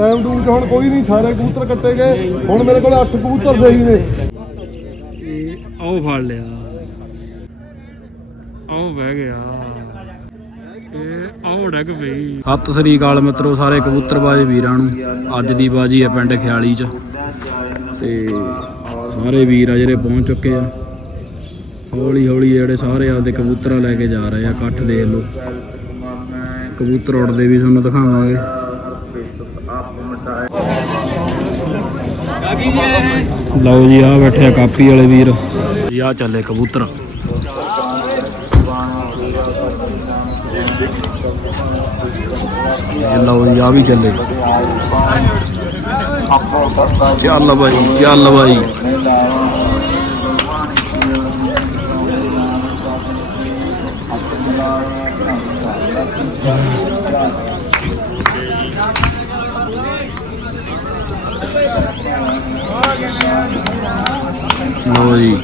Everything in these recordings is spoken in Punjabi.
ਟਾਈਮ ਡੂਮ ਚ ਹੁਣ ਕੋਈ ਨਹੀਂ ਸਾਰੇ ਕਬੂਤਰ ਕੱਟੇ ਗਏ। ਹੁਣ ਮੇਰੇ ਕੋਲ 8 ਕਬੂਤਰ ਸਹੀ ਨੇ। ਇਹ ਆਓ ਫੜ ਲਿਆ। ਆਓ ਬਹਿ ਗਿਆ। ਇਹ ਆਓ ਡੱਗ ਪਈ। ਸਤਿ ਸ੍ਰੀ ਅਕਾਲ ਮਿੱਤਰੋ ਸਾਰੇ ਕਬੂਤਰਬਾਜ਼ ਵੀਰਾਂ ਨੂੰ। ਅੱਜ ਦੀ ਬਾਜੀ ਹੈ ਪਿੰਡ ਖਿਆਲੀ ਚ। ਤੇ ਸਾਰੇ ਵੀਰ ਆ ਜਿਹੜੇ ਪਹੁੰਚ ਚੁੱਕੇ ਆ। ਹੌਲੀ ਹੌਲੀ ਜਿਹੜੇ ਸਾਰੇ ਆਪਦੇ ਕਬੂਤਰਾਂ ਲੈ ਕੇ ਜਾ ਰਹੇ ਆ ਇਕੱਠ ਦੇਖ ਲਓ। ਕਬੂਤਰ ਉੜਦੇ ਵੀ ਤੁਹਾਨੂੰ ਦਿਖਾਵਾਂਗੇ। ਲਓ ਜੀ ਆ ਬੈਠੇ ਆ ਕਾਪੀ ਵਾਲੇ ਵੀਰ। ਜੀ ਆ ਚੱਲੇ ਕਬੂਤਰ। ਲਓ ਜੀ ਆ ਵੀ ਚੱਲੇ। ਚੱਲ ਬਾਈ ਚੱਲ ਬਾਈ। ਲਓ ਜੀ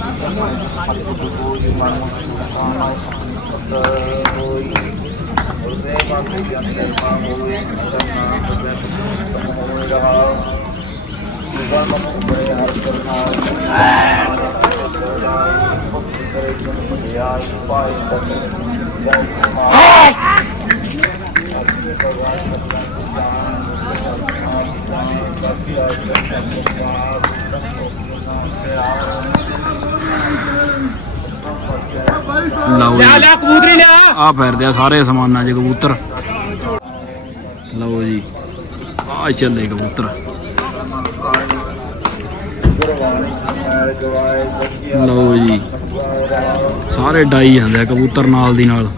ਲਓ ਲਿਆ ਕਬੂਤਰੀ ਲਿਆ। ਆ ਫਿਰਦੇ ਆ ਸਾਰੇ ਸਮਾਨਾਂ 'ਚ ਕਬੂਤਰ। ਲਓ ਜੀ ਆ ਚੱਲੇ ਕਬੂਤਰ। ਲਓ ਜੀ ਸਾਰੇ ਡਾਈ ਜਾਂਦੇ ਆ ਕਬੂਤਰ ਨਾਲ ਦੀ ਨਾਲ।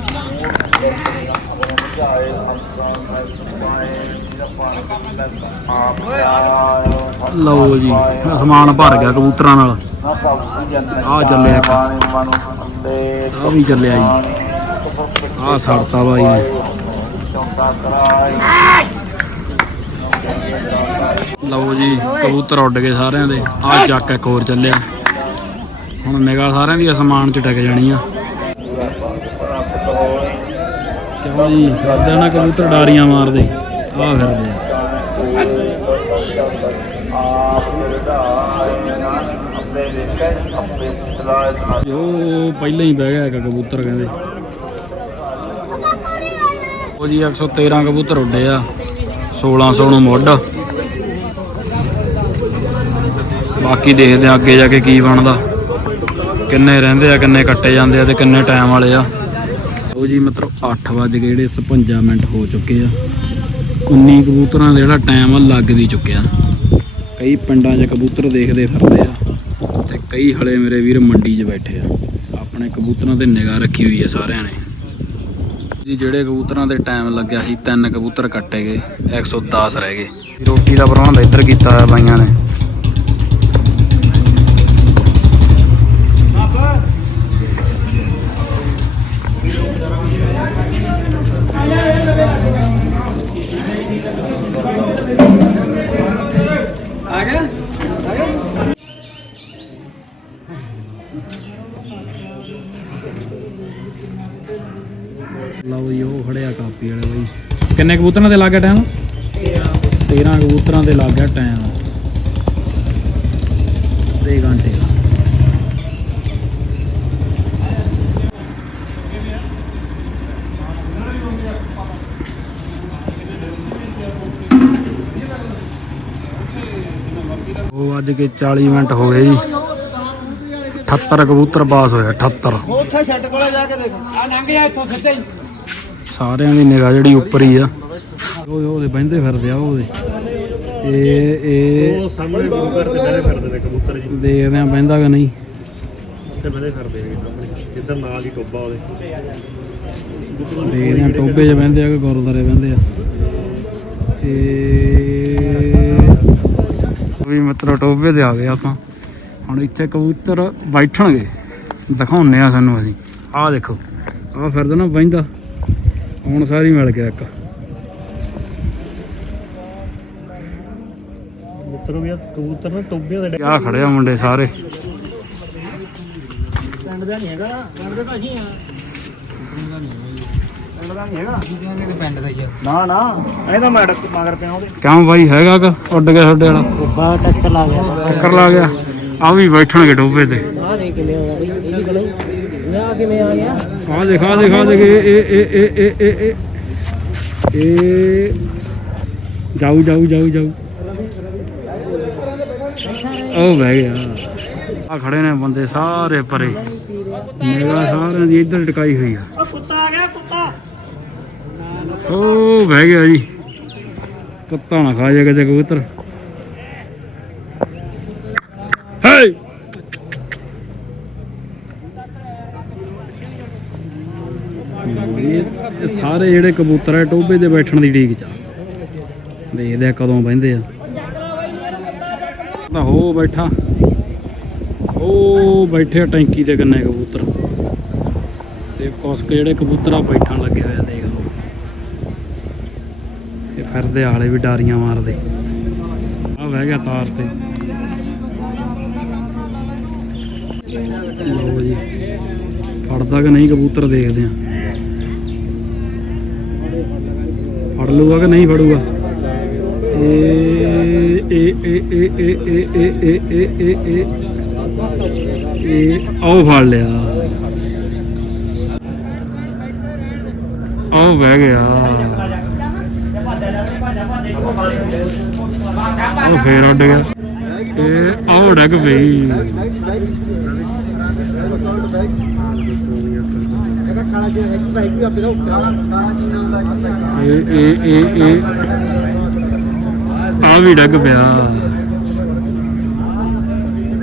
ਲਓ ਜੀ, ਸਮਾਨ ਭਰ ਗਿਆ ਕਬੂਤਰਾਂ ਨਾਲ। ਆ ਚੱਲਿਆ ਇੱਕ। ਆ ਵੀ ਚੱਲਿਆ ਜੀ। ਆ ਸੜਤਾ ਬਾਈ ਨੇ। ਲਓ ਜੀ, ਕਬੂਤਰ ਉੱਡ ਗਏ ਸਾਰਿਆਂ ਦੇ। ਆ ਚੱਕ ਇੱਕ ਹੋਰ ਚੱਲਿਆ। ਹੁਣ ਨਿਗਾ ਸਾਰਿਆਂ ਦੀ ਅਸਮਾਨ 'ਚ ਟਿਕ ਜਾਣੀ ਆ। ਚਲੋ ਜੀ ਕਰਦੇ ਨਾ ਕਬੂਤਰ ਡਾਰੀਆਂ ਮਾਰਦੇ। ਆ ਫਿਰਦੇ ਆ ਜੋ ਪਹਿਲਾਂ ਹੀ ਬਹਿ ਗਿਆ ਇੱਕ ਕਬੂਤਰ ਕਹਿੰਦੇ। ਉਹ ਜੀ 113 ਕਬੂਤਰ ਉੱਡੇ ਆ 1600 ਨੂੰ ਮੁੱਢ। ਬਾਕੀ ਦੇਖਦੇ ਆ ਅੱਗੇ ਜਾ ਕੇ ਕੀ ਬਣਦਾ। ਕਿੰਨੇ ਰਹਿੰਦੇ ਆ ਕਿੰਨੇ ਕੱਟੇ ਜਾਂਦੇ ਆ ਤੇ ਕਿੰਨੇ ਟਾਈਮ ਵਾਲੇ ਆ। ਉਹ ਜੀ ਮਤਲਬ 8 ਵਜੇ ਜਿਹੜੇ 56 ਮਿੰਟ ਹੋ ਚੁੱਕੇ ਆ। 19 ਕਬੂਤਰਾਂ ਦਾ ਜਿਹੜਾ ਟਾਈਮ ਆ ਲੱਗ ਵੀ ਚੁੱਕਿਆ। ਕਈ ਪਿੰਡਾਂ 'ਚ ਕਬੂਤਰ ਦੇਖਦੇ ਫਿਰਦੇ ਆ ਤੇ ਕਈ ਹਲੇ ਮੇਰੇ ਵੀਰ ਮੰਡੀ 'ਚ ਬੈਠੇ ਆ। ਆਪਣੇ ਕਬੂਤਰਾਂ ਤੇ ਨਿਗਾਹ ਰੱਖੀ ਹੋਈ ਆ ਸਾਰਿਆਂ ਨੇ। ਜੀ, ਜਿਹੜੇ ਕਬੂਤਰਾਂ ਦੇ ਟਾਈਮ ਲੱਗਿਆ ਸੀ, ਤਿੰਨ ਕਬੂਤਰ ਕੱਟੇ ਗਏ 110 ਰਹਿ ਗਏ। ਰੋਟੀ ਦਾ ਪ੍ਰਬੰਧ ਇੱਧਰ ਕੀਤਾ ਹੋਇਆ ਬਾਈਆਂ ਨੇ। ਕਬੂਤਰਾਂ ਦੇ ਲੱਗ ਗਿਆ ਟਾਈਮ 13 ਕਬੂਤਰਾਂ ਦੇ ਲੱਗ ਗਿਆ ਟਾਈਮ ਅੱਧੇ ਘੰਟੇ। ਦਾ ਉਹ ਅੱਜ ਕੇ 40 ਮਿੰਟ ਹੋ ਗਏ ਜੀ। 78 ਕਬੂਤਰ ਪਾਸ ਹੋਇਆ 78 ਉੱਥੇ ਛੱਡ ਕੋਲੇ ਜਾ ਕੇ ਦੇਖ। ਆ ਲੰਘ ਜਾ ਇੱਥੋਂ ਸਿੱਧਾ ਹੀ। ਸਾਰਿਆਂ ਦੀ ਨਿਗਾਹ ਜਿਹੜੀ ਉੱਪਰ ਹੀ ਆ। ਉਹ ਉਹਦੇ ਬਹਿੰਦੇ ਫਿਰਦੇ ਆ ਉਹਦੇ। ਇਹ ਇਹ ਉਹ ਸਾਹਮਣੇ ਗੁਰੂ ਘਰ ਦੇ ਬਹਿਰੇ ਫਿਰਦੇ ਨੇ ਕਬੂਤਰ ਜੀ। ਦੇਖਦੇ ਆ ਬਹਿੰਦਾ ਕਿ ਨਹੀਂ। ਉੱਥੇ ਬਹਿਰੇ ਫਿਰਦੇ ਨੇ ਸਾਹਮਣੇ ਜਿੱਧਰ ਨਾਲ ਹੀ ਟੋਬਾ ਉਹਦੇ। ਦੇਖਦੇ ਆ ਟੋਬੇ 'ਚ ਬਹਿੰਦੇ ਆ ਕਿ ਗੁਰਦੁਆਰੇ ਬਹਿੰਦੇ ਆ। ਤੇ ਵੀ ਮਤਲਬ ਟੋਬੇ ਤੇ ਆ ਗਏ ਆਪਾਂ। ਹੁਣ ਇੱਥੇ ਕਬੂਤਰ ਬੈਠਣਗੇ। ਦਿਖਾਉਣੇ ਆ ਸਾਨੂੰ ਅਸੀਂ। ਆਹ ਦੇਖੋ ਆਹ ਫਿਰਦਾ ਨਾ ਬਹਿੰਦਾ। ਹੁਣ ਸਾਰੀ ਮਿਲ ਗਿਆ ਇੱਕ। ਵੀ ਕਬੂਤਰ ਨਾ ਟੋਬਿਆਂ ਦੇ ਆ ਖੜੇ ਆ ਮੁੰਡੇ ਸਾਰੇ। ਪਿੰਡ ਦਾ ਨਹੀਂ ਹੈਗਾ ਪਿੰਡ ਦਾ ਅਸੀਂ ਆ। ਨਾ ਨਾ ਇਹ ਤਾਂ ਮੈਡ ਮਗਰ ਪਿਆ ਉਹਦੇ। ਕਿਉਂ ਬਾਈ ਹੈਗਾ ਕ ਉੱਡ ਗਿਆ ਤੁਹਾਡੇ ਵਾਲਾ? ਬਾ ਟੱਕਰ ਲਾ ਗਿਆ। ਟੱਕਰ ਲਾ ਗਿਆ। ਆ ਵੀ ਬੈਠਣਗੇ ਟੋਬੇ ਤੇ। ਆ ਦੇ ਕਿਵੇਂ ਆ ਗਿਆ ਇਹ ਵੀ ਗਲੇ ਇਹ ਆ ਕਿਵੇਂ ਆ ਗਿਆ? ਆ ਦੇਖ ਆ ਦੇਖ ਆ ਦੇਖ ਇਹ ਇਹ ਇਹ ਇਹ ਇਹ ਇਹ ਇਹ। ਇਹ। ਜਾਊ ਜਾਊ ਜਾਊ ਜਾਊ। ਉਹ ਬਹਿ ਗਿਆ। ਆ ਖੜੇ ਨੇ ਬੰਦੇ ਸਾਰੇ ਪਰੇ। ਨਿਗਾਹ ਸਾਰਿਆਂ ਦੀ ਇੱਧਰ ਟਿਕਾਈ ਹੋਈ ਆ। ਉਹ ਕੁੱਤਾ ਆ ਗਿਆ ਕੁੱਤਾ। ਉਹ ਬਹਿ ਗਿਆ ਜੀ। ਕੁੱਤਾ ਨਾ ਖਾ ਜਾ ਕਿਤੇ ਕਬੂਤਰ। ਹੇ! ਇਹ ਸਾਰੇ ਜਿਹੜੇ ਕਬੂਤਰ ਆ ਟੋਬੇ ਤੇ ਬੈਠਣ ਦੀ ਢੀਕ ਚ। ਦੇਖਦੇ ਆ ਕਦੋਂ ਬਹਿੰਦੇ ਆ। ਤਾਂ ਹੋ ਬੈਠਾ। ਉਹ ਬੈਠੇ ਟੈਂਕੀ ਦੇ ਕੰਨੇ ਕਬੂਤਰ। ਤੇ ਕੁਛ ਜਿਹੜੇ ਕਬੂਤਰ ਆ ਬੈਠਣ ਲੱਗੇ ਹੋਇਆ ਦੇਖ ਲਓ। ਇਹ ਫਿਰਦੇ ਆਲੇ ਵੀ ਡਾਰੀਆਂ ਮਾਰਦੇ। ਆ ਬਹਿ ਗਿਆ ਤਾਰ ਤੇ। ਲਓ ਜੀ, ਫੜਦਾ ਕਿ ਨਹੀਂ ਕਬੂਤਰ ਦੇਖਦੇ ਆ। ਫੜ ਲੂਗਾ ਕਿ ਨਹੀਂ ਫੜੂਗਾ? ਇਹ ਇਹ ਇਹ ਇਹ ਇਹ ਇਹ ਇਹ ਇਹ ਇਹ ਇਹ ਇਹ ਇਹ ਆਓ ਫੜ ਲਿਆ ਆਓ ਬਹਿ ਗਿਆ ਉਹ ਫੇਰ ਉੱਡ ਗਿਆ ਇਹ ਆਓ ਡੱਗ ਪਈ ਇਹ ਇਹ ਇਹ ਇਹ ਆ ਵੀ ਡੱਗ ਪਿਆ।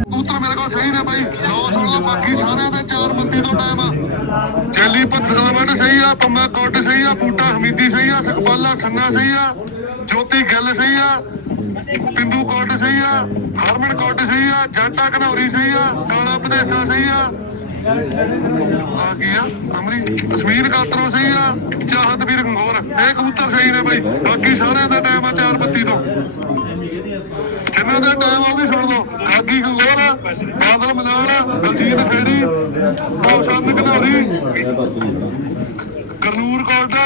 ਕਬੂਤਰ ਮੇਰੇ ਕੋਲ ਸਹੀ ਨੇ ਬਾਈ। 916 ਬਾਕੀ ਸਾਰਿਆਂ ਦੇ 4 ਬੱਤੀ ਤੋਂ ਟਾਈਮ ਆ। ਚੈਲੀ ਪੰਦਰਵਨ ਸਹੀ ਆ, ਪੰਮਾ ਕੋਟ ਸਹੀ ਆ, ਬੂਟਾ ਹਮੀਦੀ ਸਹੀ ਆ, ਸੁਖਪਾਲਾ ਸੰਗਾ ਸਹੀ ਆ, ਜੋਤੀ ਗਿੱਲ ਸਹੀ ਆ ਬਿੰਦੂ ਕੋਟ ਸਹੀ ਆ, ਹਰਮਨ ਕੋਟ ਸਹੀ ਆ, ਜੰਟਾ ਘਨੌਰੀ ਸਹੀ ਆ, ਕਾਲਾ ਪਦੇਸਾ ਸਹੀ ਆ। ਆ ਆ ਅਮਰੀ ਕਸ਼ਮੀਰ ਕਾਤਰੋਂ ਸਹੀ ਆ ਚਾਹਤ ਵੀਰ ਗੰਗੋਰ। ਇਹ ਕਬੂਤਰ ਸਹੀ ਨੇ ਬਾਈ। ਬਾਕੀ ਸਾਰਿਆਂ ਦਾ ਟਾਈਮ ਆ 4 ਬੱਤੀ ਤੋਂ। ਜਿੰਨਾ ਦਾ ਟਾਈਮ ਆ ਉਹ ਵੀ ਸੁਣ ਲਓ। ਕਾਗੀ ਗੰਗੋਰ ਬਾਦਲ ਮਨਾਣ ਦਲਜੀਤ ਖੇੜੀ ਮੌਸਮ ਘਨੌਰੀ ਕਰਨੂਰ ਕੋਟਾ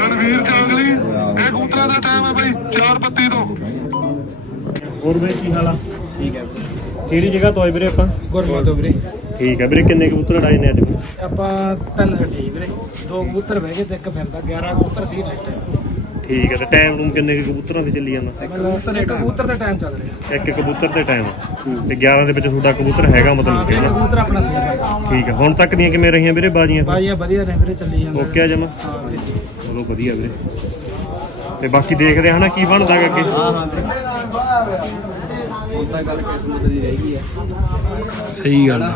ਰਣਵੀਰ ਚਾਂਗਲੀ। ਇਹ ਕਬੂਤਰਾਂ ਦਾ ਟਾਈਮ ਹੈ ਬਾਈ 4:32 ਤੋਂ। ਹੋਰ ਵੀਰੇ ਕੀ ਹਾਲ ਆ? ਠੀਕ ਹੈ। ਕਿਹੜੀ ਜਗ੍ਹਾ ਤੋਂ ਆਏ ਵੀਰੇ ਆਪਾਂ? ਗੁਰਮਤ ਵੀਰੇ। ਠੀਕ ਹੈ ਵੀਰੇ ਕਿੰਨੇ ਕਬੂਤਰ ਉਡਾਏ ਨੇ ਅੱਜ ਆਪਾਂ ਤਿੰਨ ਹੱਡੀ ਵੀਰੇ ਦੋ ਕਬੂਤਰ ਬਹਿ ਗਏ ਤੇ ਇੱਕ ਫਿਰਦਾ 11 ਕਬੂਤਰ ਸੀ ਲਾਈਟ ਠੀਕ ਹੈ ਤੇ ਟਾਈਮ ਰੂਮ ਕਿੰਨੇ ਕੁ ਕਬੂਤਰਾਂ ਤੇ ਚੱਲੀ ਜਾਂਦਾ? ਕਬੂਤਰ ਇੱਕ ਕਬੂਤਰ ਦਾ ਟਾਈਮ ਚੱਲ ਰਿਹਾ। ਇੱਕ ਕਬੂਤਰ ਤੇ ਟਾਈਮ ਤੇ 11 ਦੇ ਵਿੱਚ ਤੁਹਾਡਾ ਕਬੂਤਰ ਹੈਗਾ ਮਤਲਬ ਕਿ ਵੀਰੇ ਨਾ ਕਬੂਤਰ ਆਪਣਾ ਸੀ। ਠੀਕ ਹੈ ਹੁਣ ਤੱਕ ਦੀਆਂ ਕਿਵੇਂ ਰਹੀਆਂ ਵੀਰੇ ਬਾਜੀਆਂ? ਬਾਜੀਆਂ ਵਧੀਆ ਨੇ ਵੀਰੇ ਚੱਲੀ ਜਾਂਦੇ ਓਕੇ ਆ ਜਮਾ? ਹਾਂ ਵੀਰੇ। ਚਲੋ ਵਧੀਆ ਵੀਰੇ। ਤੇ ਬਾਕੀ ਦੇਖਦੇ ਆ ਹਨਾ ਕੀ ਬਣਦਾ ਗਾ ਅੱਗੇ? ਹੁਣ ਤਾਂ ਗੱਲ ਕਿਸਮਤ ਦੀ ਰਹਿ ਗਈ ਆ। ਸਹੀ ਗੱਲ ਆ।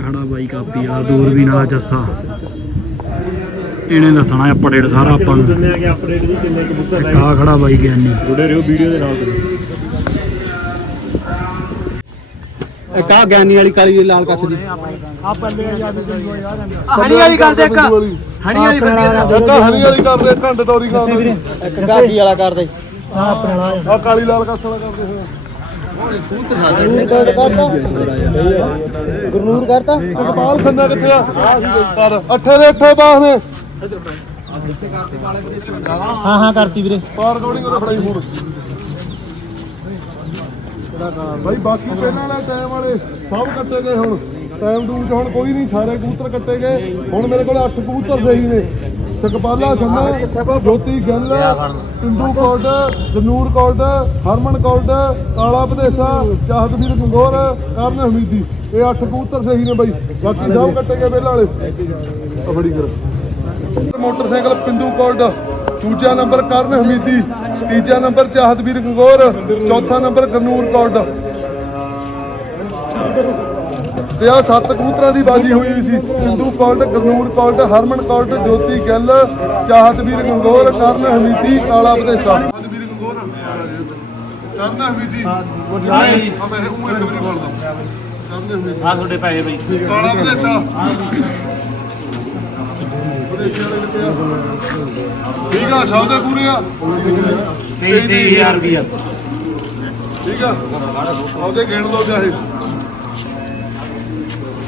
ਖੜਾ ਬਾਈ ਕਾਪੀ ਆ ਦੂਰ ਵੀ ਨਾ ਜੱਸਾ। ਇਹਨੇ ਦੱਸਣਾ ਹੈ ਅਪਡੇਟ ਸਾਰਾ ਆਪਾਂ ਨੂੰ। ਦਿੰਦੇ ਆਗੇ ਅਪਡੇਟ ਦੀ ਕਿੰਨੇ ਕਬੂਤਰ ਲਾਏ ਆ ਖੜਾ ਬਾਈ ਗਿਆਨੀ ਜੁੜੇ ਰਹੋ ਵੀਡੀਓ ਦੇ ਨਾਲ ਤੁਸੀਂ। ਕਾ ਗਿਆਨੀ ਵਾਲੀ ਕਾਲੀ ਲਾਲ ਕੱਛ ਦੀ। ਆ ਪੱਲੇ ਯਾਰ ਹਣੀ ਵਾਲੀ ਕਰ ਦੇ ਇੱਕ ਹਣੀ ਵਾਲੀ ਬੰਦੀ ਦਾ ਹਣੀ ਵਾਲੀ ਕਰ ਦੇ ਘੰਟ ਤੌਰੀ ਕਰ ਦੇ ਇੱਕ ਘਾਟੀ ਵਾਲਾ ਕਰ ਦੇ ਆ ਕਾਲੀ ਲਾਲ ਕੱਥ ਵਾਲਾ ਕਰਦੇ ਹੋਏ। ਗੁਰਨੂਰ ਕਰਤਾ? ਸੁਖਪਾਲ ਸੰਨਾ ਕਿੱਥੇ ਆ? ਕਰ ਅੱਠੇ ਦੇ ਅੱਠੇ ਬਾਸ ਨੇ। ਹਾਂ ਹਾਂ ਕਰਤੀ ਵੀਰੇ। ਪਾਰ ਕੋਡਿੰਗ ਉਹਦਾ ਫੜਾਈ ਫੋਨ ਭਾਈ ਬਾਕੀ ਪਹਿਲਾਂ ਵਾਲੇ ਟਾਈਮ ਵਾਲੇ ਸਭ ਕੱਟੇ ਗਏ ਹੁਣ। ਟਾਈਮ ਡੂਮ ਚ ਹੁਣ ਕੋਈ ਨਹੀਂ ਸਾਰੇ ਕਬੂਤਰ ਕੱਟੇ ਗਏ। ਹੁਣ ਮੇਰੇ ਕੋਲ 8 ਕਬੂਤਰ ਸਹੀ ਨੇ। ਸੁਖਪਾਲਾ ਸੰਨਾ ਜੋਤੀ ਗਿੱਲ ਪਿੰਡੂ ਕੋਟ ਜਨੂਰ ਕੋਟ ਹਰਮਨ ਕੋਟ ਕਾਲਾ ਭਦੇਸਾ ਚਾਹਤ ਵੀਰ ਗੰਗੋਰ ਕਰਨ ਹਮੀਦੀ। ਇਹ 8 ਕਬੂਤਰ ਸਹੀ ਨੇ ਬਾਈ। ਬਾਕੀ ਸਭ ਕੱਟੇ ਗਏ ਵਾਲੇ। ਆ ਫੜੀ ਕਰ। ਮੋਟਰਸਾਈਕਲ ਪਿੰਦੂ ਕੋਲਡ ਦੂਜਾ ਨੰਬਰ ਕਰਨ ਹਮੀਦੀ। ਤੀਜਾ ਨੰਬਰ ਚਾਹਤ ਵੀਰ ਗੰਗੋਰ ਚੌਥਾ ਨੰਬਰ ਗਰਨੂਰ ਕੋਲਡ ਤੇ ਆ ਸੱਤ ਕਬੂਤਰਾਂ ਦੀ ਬਾਜੀ ਹੋਈ ਹੋਈ ਸੀ। ਪਿੰਦੂ ਕੋਲਡ ਗਰਨੂਰ ਕੋਲਡ ਹਰਮਨ ਕੋਲਡ ਜੋਤੀ ਗਿੱਲ ਚਾਹਤ ਵੀਰ ਗੰਗੋਰ ਕਰਨ ਹਮੀਦੀ ਕਾਲਾ ਵਿਦੇਸਾ ਚਾਹਤ ਵੀਰ ਗੰਗੋਰ? ਕਰਨ ਹਮੀਦੀ? ਆ ਮੈਂ ਉਹ ਇੱਕ ਵਾਰੀ ਬੋਲਦਾ। ਕਰਨ ਹਮੀਦੀ। ਆ ਤੁਹਾਡੇ ਪੈਸੇ ਬਈ। ਕਾਲਾ ਆ? ਠੀਕ ਆ ਸਭ ਦੇ ਪੂਰੇ ਆ। 23000 ਰੁਪਿਆ ਠੀਕ ਆ। ਆਪਦੇ ਗਿਣ ਲਓ ਚਾਹੇ।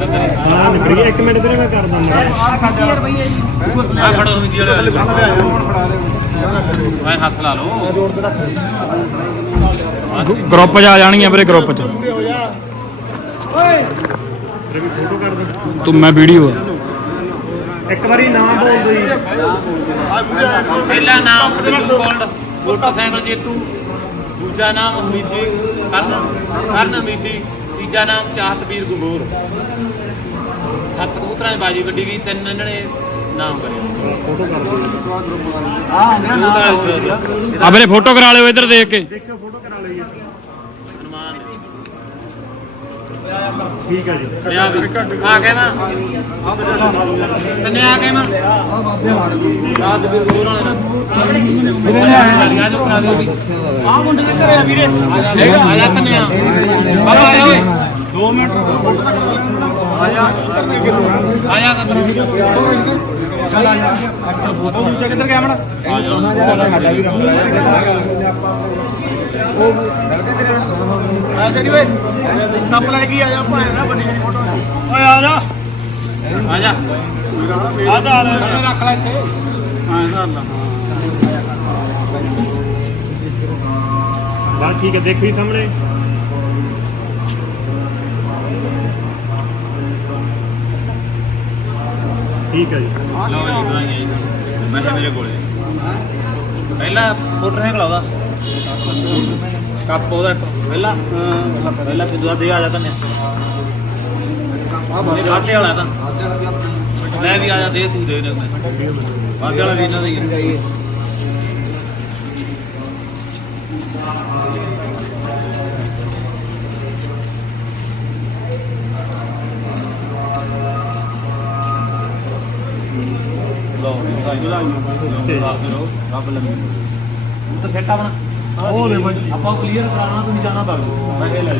ਹਾਂ ਗਿਆ ਇੱਕ ਮਿੰਟ ਤੇਰੇ ਮੈਂ ਕਰ ਦਿੰਦਾ। ਗਰੁੱਪ 'ਚ ਆ ਜਾਣਗੀਆਂ ਵੀਰੇ ਗਰੁੱਪ 'ਚ। ਤੇਰੇ ਵੀ ਫੋਟੋ ਕਰ ਦੇ ਤੂੰ ਮੈਂ ਵੀਡੀਓ ਆ। ਇੱਕ ਵਾਰੀ ਨਾਮ ਬੋਲ ਦੋ। ਜੀ ਪਹਿਲਾ ਨਾਮ ਪ੍ਰਦੀਪ ਗੋਲਡ ਮੋਟਰਸਾਈਕਲ ਜੇਤੂ। ਦੂਜਾ ਨਾਮ ਹਮੀਦੀ ਕਰਨ ਕਰਨ ਹਮੀਦੀ ਤੀਜਾ ਨਾਮ ਚਾਹਤਵੀਰ ਗੰਗੂਰ ਸੱਤ ਕਬੂਤਰਾਂ ਦੀ ਬਾਜੀ ਵੱਡੀ ਗਈ ਤਿੰਨ ਇਹਨਾਂ ਨੇ ਨਾਮ ਕਰਿਆ। ਫੋਟੋ ਕਰ ਦਿਓ। ਆ। ਵੀਰੇ ਫੋਟੋ ਕਰਾ ਲਿਓ ਇੱਧਰ ਦੇਖ ਕੇ। ਫੋਟੋ ਠੀਕ ਹੈ ਜੀ। ਲਿਆ ਵੀ। ਆ ਕੇ ਨਾ? ਕੰਨੇ ਆ ਕੇ ਨਾ? ਰਾਤ ਵੀ ਗੰਗੂਰ ਵਾਲੇ ਨਾ। ਆ ਜੋ ਕਰਾ ਦਿਓ ਵੀ। ਆ ਮੁੰਡੇ ਕਿੱਥੇ ਆ ਵੀਰੇ। ਆ ਜਾ ਕੰਨੇ ਆ? ਬਾਬਾ ਆਇਆ ਓਏ। 2 ਮਿੰਟ ਆ ਜਾ ਆ ਜਾ। ਆ ਜਾ ਬਸ ਠੀਕ ਹੈ ਦੇਖੋ ਜੀ ਸਾਹਮਣੇ। ਠੀਕ ਹੈ ਜੀ। ਲਓ ਜੀ ਬਣਾਈਆਂ ਜੀ ਪੈਸੇ ਮੇਰੇ ਕੋਲੇ ਪਹਿਲਾ ਮੋਟਰਸਾਈਕਲ ਆਉਦਾ ਕੱਪ ਉਹਦਾ। ਪਹਿਲਾ ਪਹਿਲਾ ਕਿਦੋਂ ਦੇ ਆ ਜਾ ਤੰਨੇ ਇਹ ਵਾਟੇ ਵਾਲਾ ਤਾਂ। ਲੈ ਵੀ ਆ ਜਾ ਦੇ ਤੂੰ ਦੇ ਦੇ ਮੈਂ ਵਾਟੇ ਵਾਲਾ ਵੀ ਇਹਨਾਂ ਦਾ ਹੀ ਹੈ ਲਓ ਵਧਾਈਆਂ ਰੱਬ ਲੰਮੀ। ਤਾਂ ਸੈੱਟ ਆਪਣਾ। ਉਹ ਲੈ ਆਪਾਂ ਕਲੀਅਰ ਕਰਾਉਣਾ ਤੁਸੀਂ ਜਾਣਾ ਬਗ ਮੈਂ ਇਹ ਲੈ